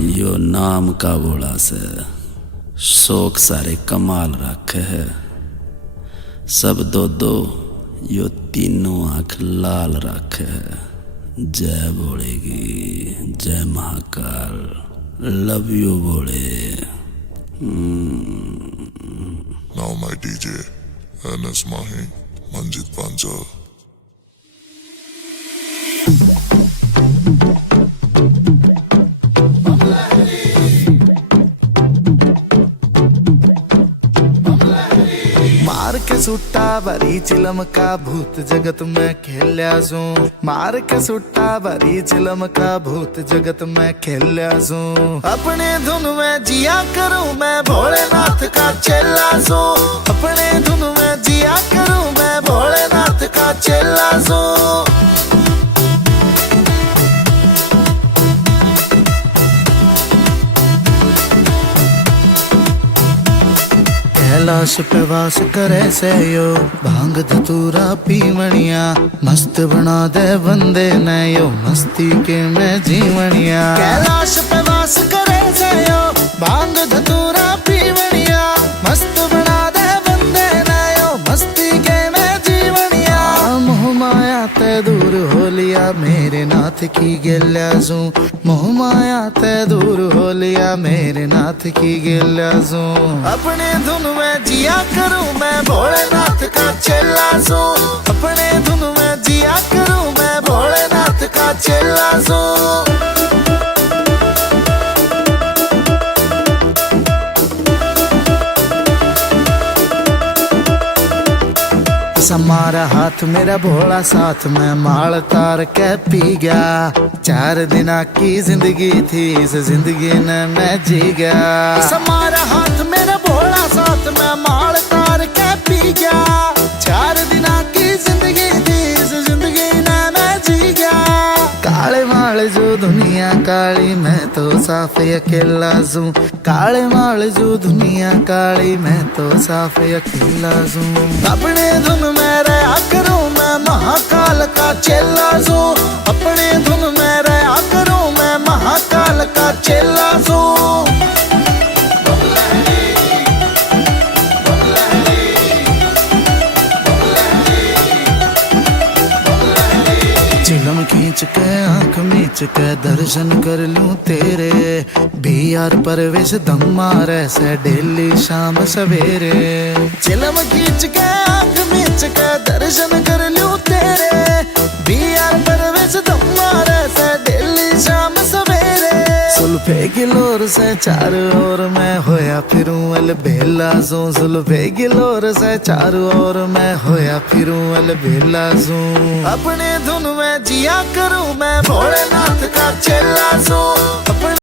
यो नाम का बोला से शौक सारे कमाल रखे है। सब दो दो यो तीनों आँख लाल रखे है। जय बोलेगी, जय महाकाल, लव यू बोले। Now my DJ, NS Mahi, Manjit Panchal. मार के सुट्टा बरी चिलम का भूत जगत में खेल्या सू। मार के सुट्टा बरी चिलम का भूत जगत में खेल्या सू। अपने धुन में जिया करूं मैं भोलेनाथ का चेला सू। अपने धुन में जिया करूं मैं भोलेनाथ का चेला सू। कैलाश पे वास करे से यो भांग धतूरा पीवनिया। मस्त बना दे बंदे ने यो मस्ती के में जीवनिया। कैलाश पे वास करे से यो भांग धतूरा पीवनिया। मस्त बना दे बंदे ने यो मस्ती के में जीवनिया। मोह माया ते दूर हो लिया मेरे नाथ की गेल्या सू। मोह माया ते दूर हो लिया मेरे नाथ की गेल्या सू। अपने धुन में जिया करूं मैं भोलेनाथ का चेला सू। अपने धुन में जिया करूं मैं भोलेनाथ का चेला सू। समारा हाथ मेरा भोला साथ में माल तार के पी गया। 4 दिना की जिंदगी थी इस जिंदगी ने मैं जी गया। समारा हाथ मेरा भोला साथ में माल तार के पी गया। 4 दिना की जिंदगी थी इस जिंदगी ने मैं जी गया। काले माल जो दुनिया काली मैं तो साफ अकेला सू। काले माल जो दुनिया काली मैं तो साफ अकेला सू। अपने धुन में रहा करूं मैं महाकाल का चेला सू। अपने धुन में रहा करूं मैं महाकाल का चेला सू। चिलम खींच के आंख मीच के दर्शन कर लूं तेरे। BR परवेश दम मारे से डेली शाम सवेरे। चिलम खींच के आंख मीच के दर्शन कर लूं तेरे। BR परवेश दम मारे से डेली शाम सवेरे। सुल्फे गिलोर से चारों ओर मैं होया फिरूं अलबेला सू। सुल्फे गिलोर से चारों ओर मैं होया फिरूं अलबेला सू। अपने धुन में जिया करूं मैं भोलेनाथ का चेला सू।